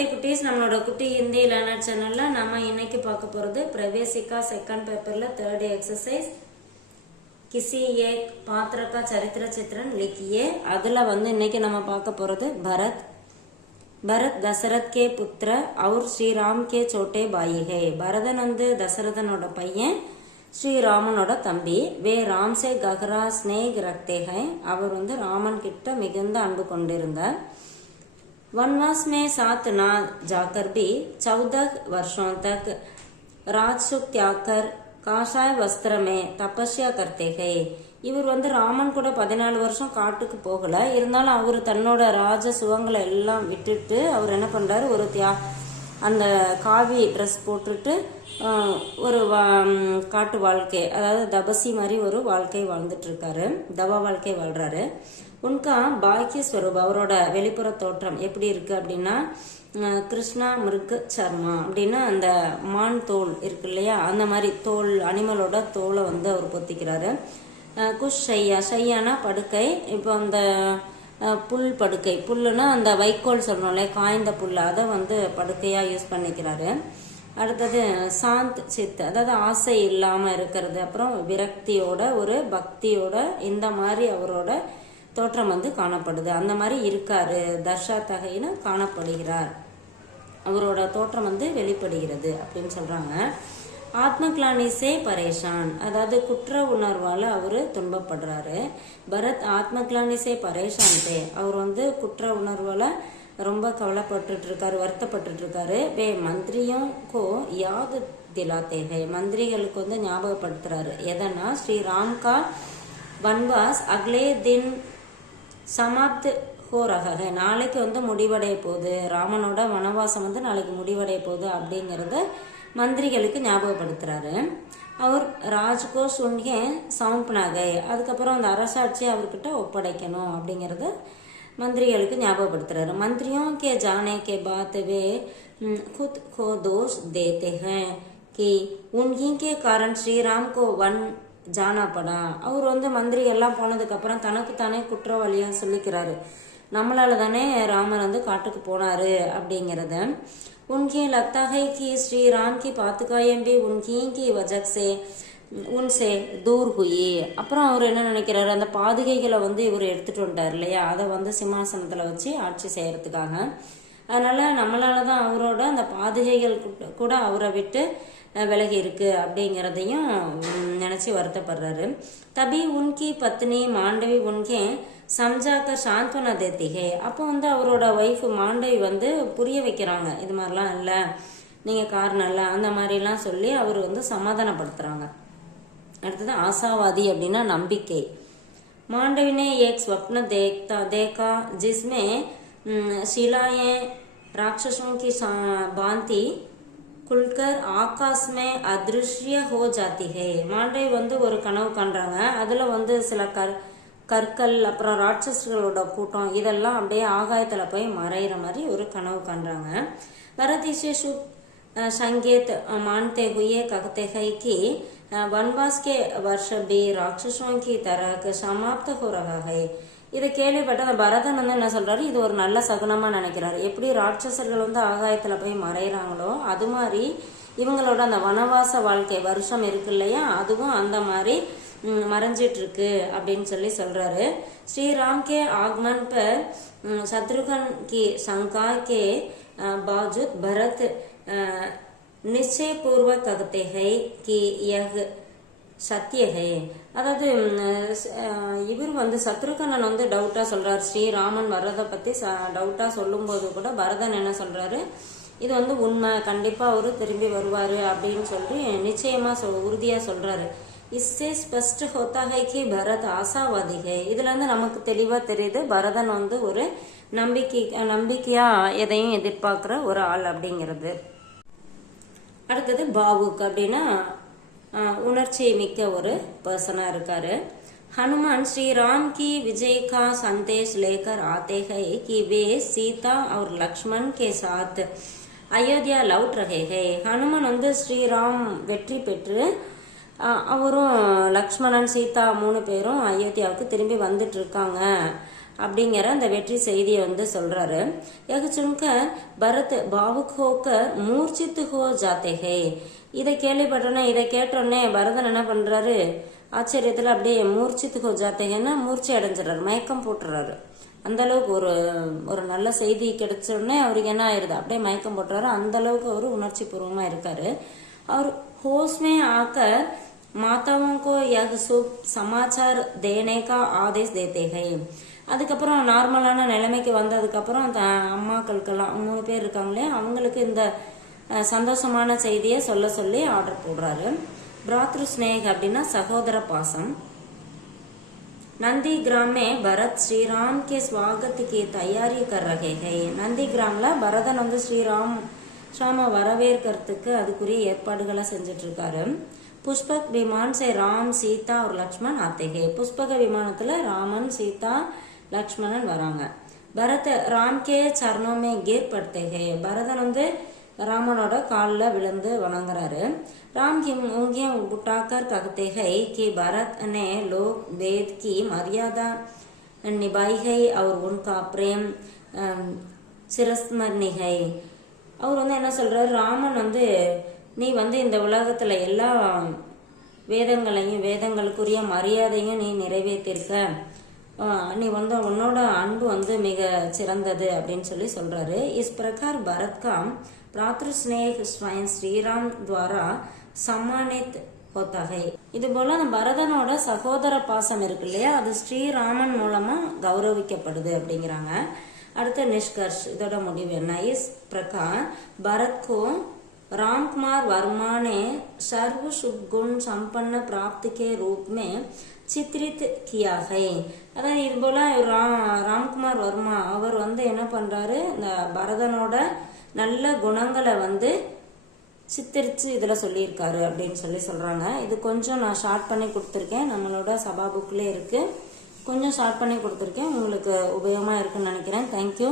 நமஸ்தே குட்டீஸ், நம்மளோட குட்டி ஹிந்தி லேர்னர் சேனல்ல நம்ம இன்னைக்கு பார்க்க போறது प्रवेशिका सेकंड पेपरல थर्ड एक्सरसाइज किसी एक पात्र का चरित्र चित्रण लिखिए। அதுல இன்னைக்கு நம்ம பார்க்க போறது भरत दशरथ के पुत्र और श्री राम के छोटे भाई है। भरतन दशरथनோட பையன், ஸ்ரீராமனோட தம்பி। वे राम से गहरा स्नेह रखते हैं। அவர் ராமன் கிட்ட மிகுந்த அன்பு கொண்டிருந்தார்। वनवास में साथ न जाकर भी 14 वर्षों तक राजसुख त्याग कर काषाय वस्त्र में तपस्या करते हैं। இவர் ராமன் கூட 14 வருஷம் காட்டுக்கு போகல, இருந்தாலும் அவர் தன்னோட ராஜ சுகங்களை எல்லாம் விட்டுட்டு அவர் என்ன பண்றாரு, ஒரு அந்த காவி ட்ரெஸ் போட்டுட்டு ஒரு காட்டு வாழ்க்கை, அதாவது தபசி மாதிரி ஒரு வாழ்க்கை வாழ்ந்துட்டு இருக்காரு, தவ வாழ்க்கை வாழ்றாரு। உன்கா பாக்கிய ஸ்வரூப், அவரோட வெளிப்புற தோற்றம் எப்படி இருக்கு அப்படின்னா, கிருஷ்ணா மிருக சர்மா அப்படின்னா அந்த மான் தோல் இருக்கு இல்லையா, அந்த மாதிரி தோல், அனிமலோட தோலை அவர் பொத்திக்கிறாரு। குஷ் ஷையா, ஷையானா படுக்கை, இப்போ அந்த புல் படுக்கை, புல்லுன்னா அந்த வைக்கோல் சொல்லணும் இல்லையா, காய்ந்த புல், அதை படுக்கையா யூஸ் பண்ணிக்கிறாரு। அடுத்தது சாந்த் சித், அதாவது ஆசை இல்லாம இருக்கிறது, அப்புறம் விரக்தியோட ஒரு பக்தியோட இந்த மாதிரி அவரோட தோற்றம் காணப்படுது, அந்த மாதிரி இருக்காரு। தர்ஷா தகைன்னு காணப்படுகிறார், அவரோட தோற்றம் வெளிப்படுகிறது அப்படின்னு சொல்றாங்க। ஆத்ம கிளானிசே பரேஷான், அதாவது குற்ற உணர்வால அவரு துன்பப்படுறாரு। பரத் ஆத்ம கிளானிசே பரேஷான்தே, அவர் குற்ற உணர்வால ரொம்ப கவலைப்பட்டு இருக்காரு, வருத்தப்பட்டு இருக்காரு। வே மந்திரியும் கோ யாத் திலாத்தே ஹை, மந்திரிகளுக்கு ஞாபகப்படுத்துறாரு எதனா, ஸ்ரீராம் கா வன்வாஸ் அக்லே தின் சமாப்த் ஹோ ரஹா ஹை, நாளைக்கு முடிவடைய போகுது, ராமனோட வனவாசம் நாளைக்கு முடிவடைய போகுது அப்படிங்கறத மந்திரிகளுக்கு ஞாபகப்படுத்துறாரு। அவர் ராஜ்கோ சுன்கே சவுப்னாகை, அதுக்கப்புறம் அந்த அரசாட்சி அவர்கிட்ட ஒப்படைக்கணும் அப்படிங்கறத मंत्रिகளுக்கு ஞாபகப்படுத்துறாரு। मंत्रियों के जाने के बाद वे खुद को दोष देते हैं कि उन्हीं के कारण श्री राम को वन जाना पड़ा। அவர் மந்திரிகள் எல்லாம் போனதுக்கு அப்புறம் தனக்கு தானே குற்றவாளியா சொல்லிக்கிறாரு, நம்மளால தானே ராமர் காட்டுக்கு போனாரு அப்படிங்கறத। उनके लगता है कि श्री राम की पादुकाएं भी उन्हीं की वजह से உன்சே தூர் ஹுயி, அப்புறம் அவர் என்ன நினைக்கிறாரு, அந்த பாதுகைகளை இவர் எடுத்துட்டு வந்துட்டார் இல்லையா, அதை சிம்மாசனத்துல வச்சு ஆட்சி செய்யறதுக்காக, அதனால நம்மளாலதான் அவரோட அந்த பாதுகைகள் கூட அவரை விட்டு விலகி இருக்கு அப்படிங்கிறதையும் நினைச்சு வருத்தப்படுறாரு। தபி உன்கி பத்னி மாண்டவி உன்கே சம்ஜாக்க சாந்தவன தேத்திகே, அப்போ அவரோட ஒய்ஃப் மாண்டவி புரிய வைக்கிறாங்க, இது மாதிரிலாம் இல்ல, நீங்க காரணம் இல்ல, அந்த மாதிரிலாம் சொல்லி அவர் சமாதானப்படுத்துறாங்க। அடுத்தது ஆசாவாதி அப்படின்னா நம்பிக்கை। मांडवी ने एक स्वप्न देखा जिसमें शिलाएं राक्षसों की भांति खुलकर आकाश में अदृश्य हो जाती है। மாண்டவி ஒரு கனவு காண்றாங்க, அதுல சில கற்கள், அப்புறம் ராட்சசர்களோட கூட்டம், இதெல்லாம் அப்படியே ஆகாயத்துல போய் மறையிற மாதிரி ஒரு கனவு காண்றாங்க। பரதிஷே संकेत मानते हुए कहते हैं कि वनवास के वर्ष भी राक्षसों की तरह समाप्त हो रहा है। இதை கேள்விப்பட்ட அந்த பரதன் என்ன சொல்றாரு, இது ஒரு நல்ல சகுனமா நினைக்கிறாரு। எப்படி ராட்சசர்கள் ஆகாயத்துல போய் மறைகிறாங்களோ அது மாதிரி இவங்களோட அந்த வனவாச வாழ்க்கை வருஷம் இருக்கு இல்லையா, அதுவும் அந்த மாதிரி மறைஞ்சிட்டு இருக்கு அப்படின்னு சொல்றாரு। ஸ்ரீராம் கே ஆகமன் पर शत्रुघ्न की शंका के बावजूद भरत निश्चय पूर्वक कहते हैं कि यह சத்திய ஹே, அதாவது இவர் சத்ருகனன் டவுட்டா சொல்றாரு, ஸ்ரீராமன் வர்றதை பத்தி டவுட்டா சொல்லும் போது கூட பரதன் என்ன சொல்றாரு, இது உண்மை, கண்டிப்பா அவரு திரும்பி வருவாரு அப்படின்னு சொல்லி நிச்சயமா உறுதியா சொல்றாரு। इससे स्पष्ट होता है कि भरत आशावादी है, இதுல நமக்கு தெளிவா தெரியுது பரதன் ஒரு நம்பிக்கையா எதையும் எதிர்பார்க்கிற ஒரு ஆள் அப்படிங்கிறது। அடுத்தது பாவுக் அப்படின்னா உணர்ச்சி மிக்க ஒரு பர்சனா இருக்காரு। हनुमान श्री राम की विजय का संदेश लेकर आते हैं कि वे सीता और लक्ष्मण के साथ अयोध्या लौट रहे हैं। हनुमान ஸ்ரீராம் வெற்றி பெற்று அவரும் லக்ஷ்மணன் சீதா 3 பேரும் அயோத்தியாவுக்கு திரும்பி வந்துட்டு இருக்காங்க அப்படிங்கிற அந்த வெற்றி செய்தியை வந்து சொல்றாரு. பரத் பாவுக் ஹோக்கர் மூர்ச்சித்து ஹோ ஜாத்தே ஹே. இதை கேள்விப்பட்டோன்னே, இதை கேட்டோடனே பரதன் என்ன பண்றாரு, ஆச்சரியத்துல அப்படியே மூர்ச்சித்து ஹோ ஜாத்தே ஹேன்னா மூர்ச்சி அடைஞ்சிடறாரு, மயக்கம் போட்டுறாரு. அந்த அளவுக்கு ஒரு நல்ல செய்தி கிடைச்ச உடனே அவருக்கு என்ன ஆயிருது, அப்படியே மயக்கம் போட்டுறாரு. அந்த அளவுக்கு அவர் உணர்ச்சி பூர்வமா இருக்காரு. அவர் ஹோஸ்மே ஆக்கர் माताओं को यह शुभ समाचार देने का आदेश देते हैं. அதுக்கப்புறம் நார்மலான நிலைமைக்கு வந்ததுக்கப்புறம் அம்மாக்களுக்கெல்லாம் 3 பேர் இருக்காங்களே அவங்களுக்கு இந்த சந்தோஷமான செய்தியை சொல்ல சொல்லி ஆர்டர் போடுறாரு. பிராத்ரு ஸ்னேக் அப்படின்னா சகோதர பாசம். नंदी ग्राम में भरत श्री राम के स्वागत की तैयारी कर रहे हैं. நந்தி கிராம்ல பரதன் வந்து ஸ்ரீராம வரவேற்கிறதுக்கு அதுக்குரிய ஏற்பாடுகளை செஞ்சுட்டு இருக்காரு. पुष्पक विमान से राम सीता और लक्ष्मण आते हैं. पुष्पक विमानத்துல ராமன் சீதா லக்ஷ்மணன் வராங்க. भरत राम के चरणों में गिर पड़ते हैं. பரதன் வந்து ராமனோட காலில் விழுந்து வணங்குறாரு. राम की उंगलियां उठाकर कहते हैं कि भरत ने लोक वेद की मर्यादा निभाई है और उनका प्रेम சிரஸ்மரணி है. அவர் வந்து என்ன சொல்றாரு, ராமன் வந்து நீ வந்து இந்த உலகத்துல எல்லா வேதங்களுக்குரிய மரியாதையும் நீ நிறைவேற்றிருக்க, நீ வந்து உன்னோட அன்பு வந்து மிக சிறந்தது அப்படின்னு சொல்லி சொல்றாரு. இஸ் பிரகார் பரத் का प्रातृ स्नेह स्वयं श्रीराम द्वारा सम्मानित होता है. இது போல பரதனோட சகோதர பாசம் இருக்கு இல்லையா, அது ஸ்ரீராமன் மூலமா கௌரவிக்கப்படுது அப்படிங்கிறாங்க. அடுத்த நிஷ்கர்ஷ், இதோட முடிவு என்ன, இஸ் பிரகார் பரத் को रामकुमार वर्मा ने सर्व शुभ गुण संपन्न प्राप्त के रूप में चित्रित किया है. அதாவது இது போல ராம்குமார் வர்மா அவர் வந்து என்ன பண்றாரு, இந்த பரதனோட நல்ல குணங்களை வந்து சித்தரிச்சு இதுல சொல்லியிருக்காரு அப்படின்னு சொல்லி சொல்றாங்க. இது கொஞ்சம் நான் ஷார்ட் பண்ணி கொடுத்துருக்கேன், நம்மளோட சபா புக்ல இருக்கு. கொஞ்சம் ஷார்ட் பண்ணி கொடுத்துருக்கேன், உங்களுக்கு உபயோகமா இருக்குன்னு நினைக்கிறேன். தேங்க்யூ.